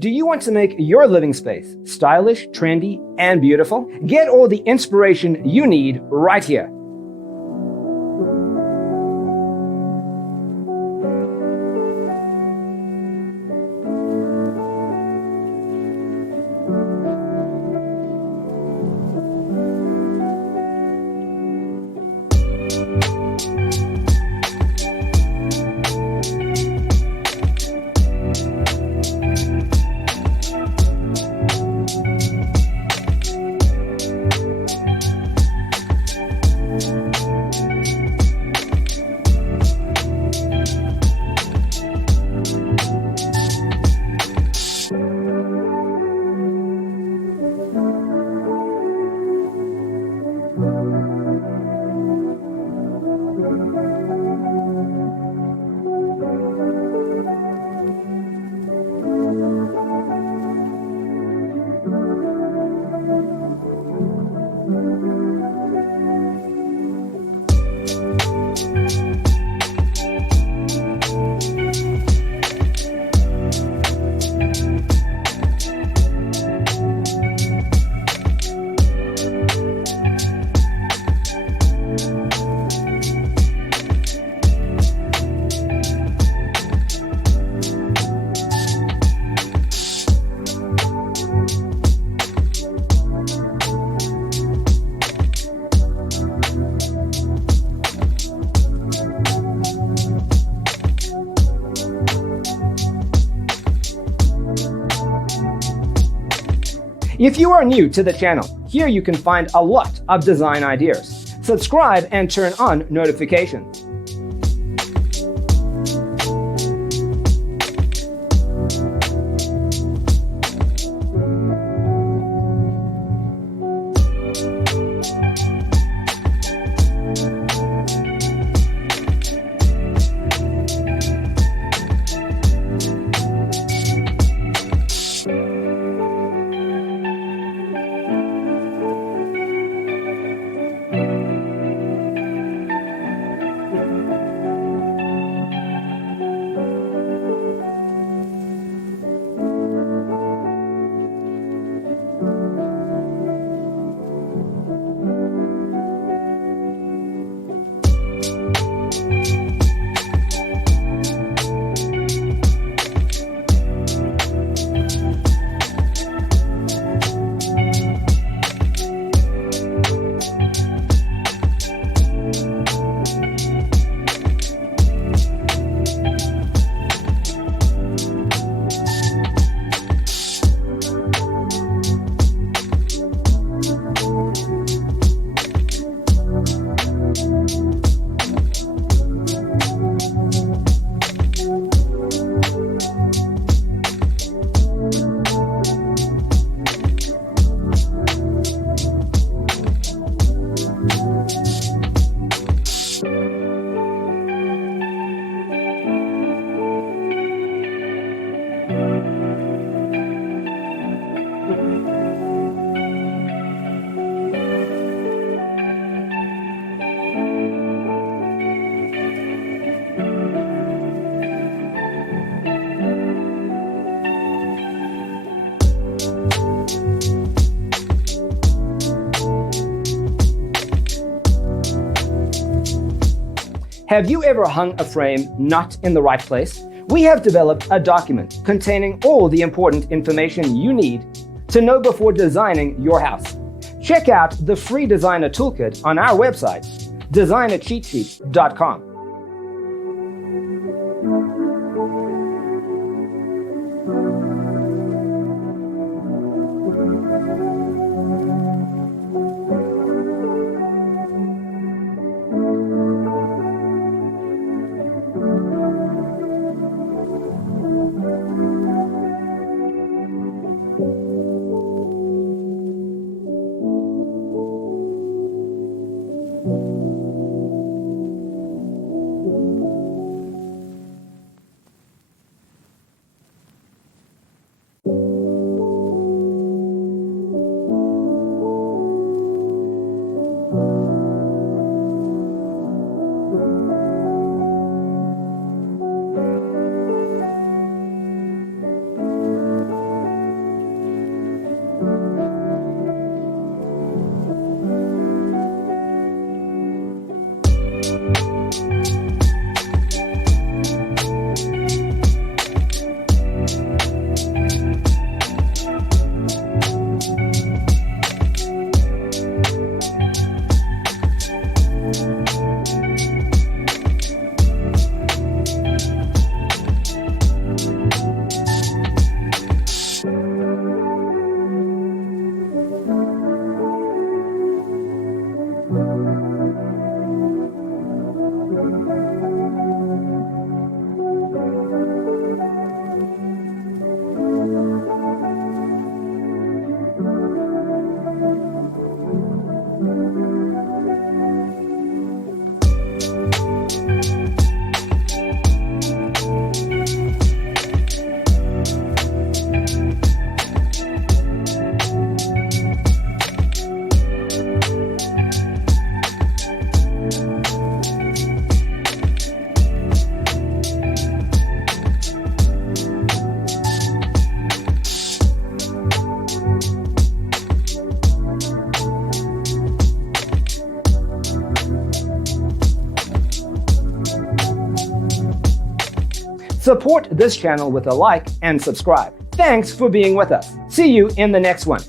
Do you want to make your living space stylish, trendy, and beautiful? Get all the inspiration you need right here. If you are new to the channel, here you can find a lot of design ideas. Subscribe and turn on notifications. Have you ever hung a frame not in the right place? We have developed a document containing all the important information you need to know before designing your house. Check out the free designer toolkit on our website, designercheatsheet.com. Support this channel with a like and subscribe. Thanks for being with us. See you in the next one.